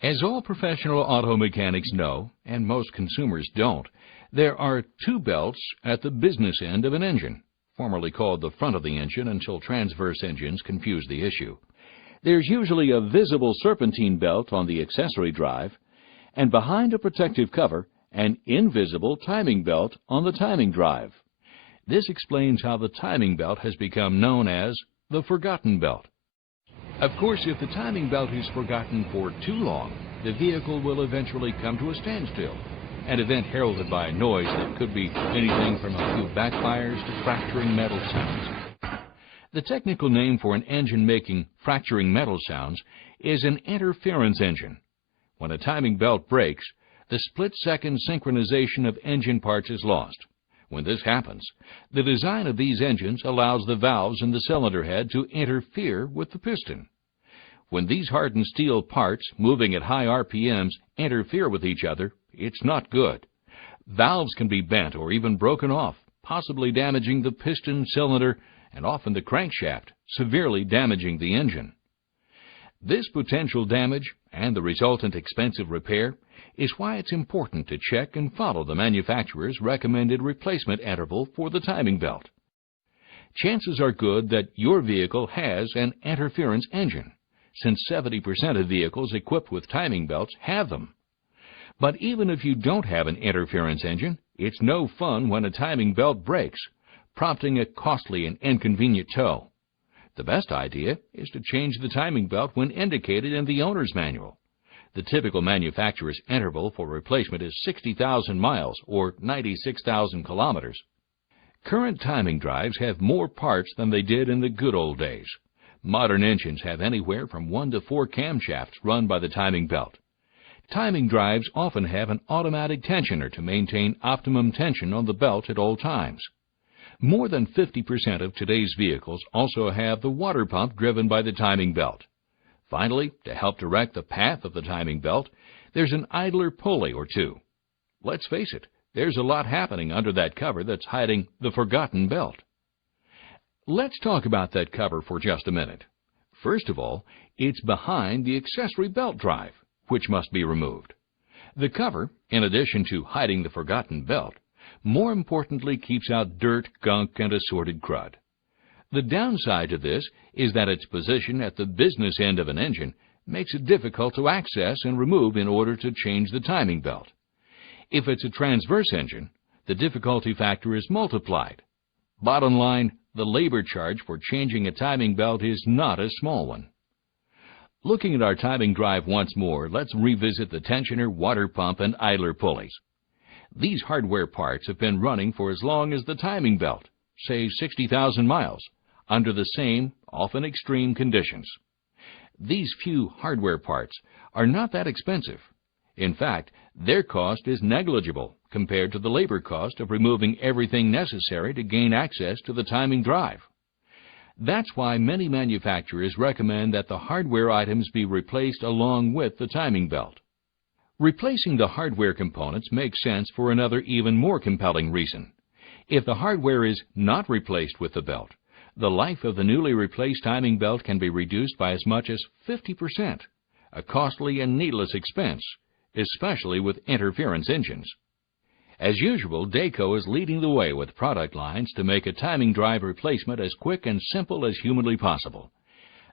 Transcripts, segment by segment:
As all professional auto mechanics know, and most consumers don't, there are two belts at the business end of an engine, formerly called the front of the engine until transverse engines confused the issue. There's usually a visible serpentine belt on the accessory drive, and behind a protective cover, an invisible timing belt on the timing drive. This explains how the timing belt has become known as the forgotten belt. Of course, if the timing belt is forgotten for too long, the vehicle will eventually come to a standstill, an event heralded by a noise that could be anything from a few backfires to fracturing metal sounds. The technical name for an engine making fracturing metal sounds is an interference engine. When a timing belt breaks, the split-second synchronization of engine parts is lost. When this happens, the design of these engines allows the valves in the cylinder head to interfere with the piston. When these hardened steel parts, moving at high RPMs, interfere with each other, it's not good. Valves can be bent or even broken off, possibly damaging the piston, cylinder, and often the crankshaft, severely damaging the engine. This potential damage and the resultant expensive repair is why it's important to check and follow the manufacturer's recommended replacement interval for the timing belt. Chances are good that your vehicle has an interference engine, since 70% of vehicles equipped with timing belts have them. But even if you don't have an interference engine, it's no fun when a timing belt breaks, prompting a costly and inconvenient tow. The best idea is to change the timing belt when indicated in the owner's manual. The typical manufacturer's interval for replacement is 60,000 miles or 96,000 kilometers. Current timing drives have more parts than they did in the good old days. Modern engines have anywhere from 1 to 4 camshafts run by the timing belt. Timing drives often have an automatic tensioner to maintain optimum tension on the belt at all times. More than 50% of today's vehicles also have the water pump driven by the timing belt. Finally, to help direct the path of the timing belt, there's an idler pulley or two. Let's face it, there's a lot happening under that cover that's hiding the forgotten belt. Let's talk about that cover for just a minute. First of all, it's behind the accessory belt drive, which must be removed. The cover, in addition to hiding the forgotten belt, more importantly keeps out dirt, gunk, and assorted crud. The downside to this is that its position at the business end of an engine makes it difficult to access and remove in order to change the timing belt. If it's a transverse engine, the difficulty factor is multiplied. Bottom line, the labor charge for changing a timing belt is not a small one. Looking at our timing drive once more, let's revisit the tensioner, water pump, and idler pulleys. These hardware parts have been running for as long as the timing belt, say 60,000 miles, under the same, often extreme conditions. These few hardware parts are not that expensive. In fact, their cost is negligible compared to the labor cost of removing everything necessary to gain access to the timing drive. That's why many manufacturers recommend that the hardware items be replaced along with the timing belt. Replacing the hardware components makes sense for another even more compelling reason. If the hardware is not replaced with the belt, the life of the newly replaced timing belt can be reduced by as much as 50%, a costly and needless expense, especially with interference engines. As usual, Dayco is leading the way with product lines to make a timing drive replacement as quick and simple as humanly possible.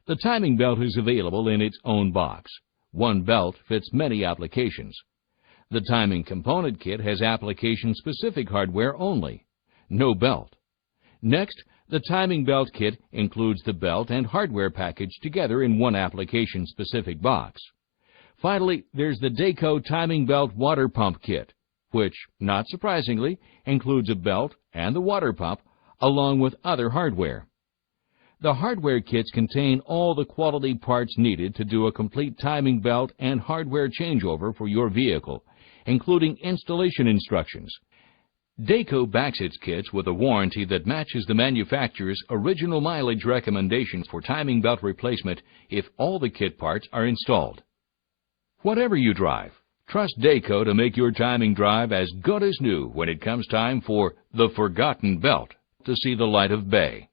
The timing belt is available in its own box. One belt fits many applications. The timing component kit has application-specific hardware only, no belt. Next, the timing belt kit includes the belt and hardware package together in one application-specific box. Finally, there's the Dayco timing belt water pump kit, which, not surprisingly, includes a belt and the water pump, along with other hardware. The hardware kits contain all the quality parts needed to do a complete timing belt and hardware changeover for your vehicle, including installation instructions. Dayco backs its kits with a warranty that matches the manufacturer's original mileage recommendations for timing belt replacement if all the kit parts are installed. Whatever you drive, trust Dayco to make your timing drive as good as new when it comes time for the forgotten belt to see the light of day.